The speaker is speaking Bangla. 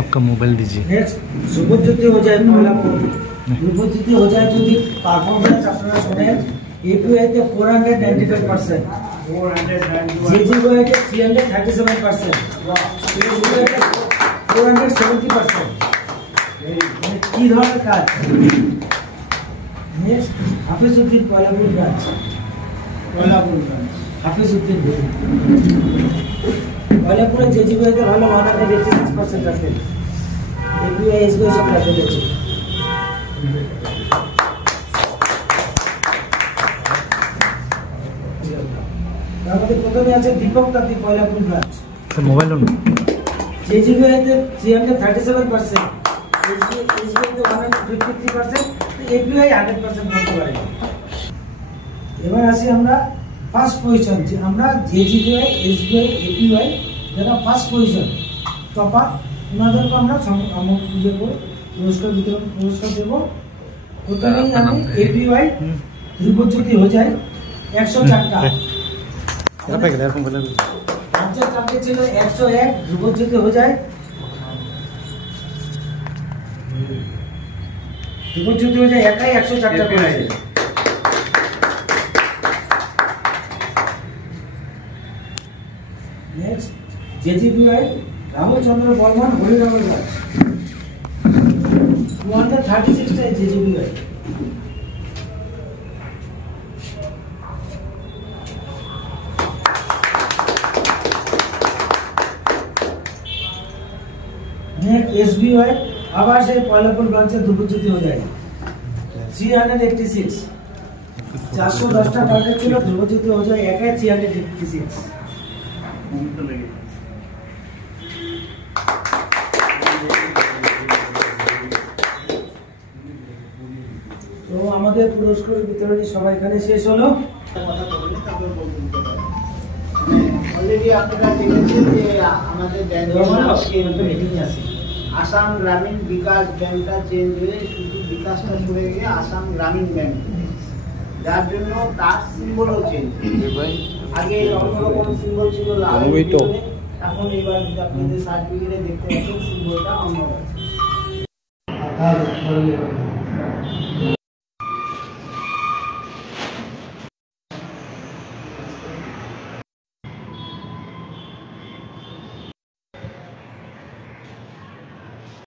आपका मोबाइल दीजिए। नेक्स्ट ध्रुवज्योति हो जाए कोल्हापुर, ध्रुवज्योति हो जाए तो परफॉर्मेंस अपना सुने एपीआई তে 495%, जेजीबीआई তে 337%, एसबीआई তে 470%। মানে কি ধরনের কাজ? নেক্সট হাফিজউদ্দিন কোল্হাপুর ব্রাঞ্চ, হাফিজউদ্দিন কোল্হাপুরে जेजीबीआई তে ভালো 186% রাখেন, एपीआई एसबीआई সব রাখে দিয়েছে। আমাদের প্রথমে আছে দীপক তান্ত্রিক কোল্হাপুর ব্রাঞ্চ, মোবাইল লোন जेजीबीआई তে 337%, एसबीआई তে 153%, एपीआई 100% বলতে পারে। এবার আসি আমরা ফার্স্ট পজিশন, যে আমরা जेजीबीआई एसबीआई एपीआई যারা ফার্স্ট পজিশন টপার ওনাদেরকে আমরা পুরস্কার বিতরণ পুরস্কার দেব। প্রথমেই আমি एपीआई ধ্রুবজ্যোতি हो जाए 104 টাকা, পঞ্চাশ টাকা ছিল 101, ধ্রুবজ্যোতি हो जाए, ধ্রুবজ্যোতি हो जाए একাই 104 টাকা করেছে। नेक्स्ट जेजीबीआई रामचंद्र बर्मन हरिनगर ब्रांच 236 টা जेजीबीआई। नेक्स्ट एसबीआई आवास है कोल्हापुर ब्रांच से ध्रुवज्योति हो जाए 386, 410 টা টার্গেট ছিল, ধ্রুবজ্যোতি हो जाए একাই 386। তো আমাদের পুরস্কার বিতরণী সবাই এখানে শেষ হলো। অলরেডি আপনারা দেখেছেন যে আমাদের মিটিং আছে, আসাম গ্রামীণ বিকাশ ব্যাংকটা চেঞ্জ হয়ে শুধু বিকাশটা সরে গিয়ে আসাম গ্রামীণ ব্যাংক, যার জন্য তার সিম্বলও চেঞ্জ। আগে অন্যরকম সিম্বল ছিল লাল, এখন এবার আপনাদের সার্টিফিকেটে দেখতে পাচ্ছেন সিম্বলটা অন্যরকম।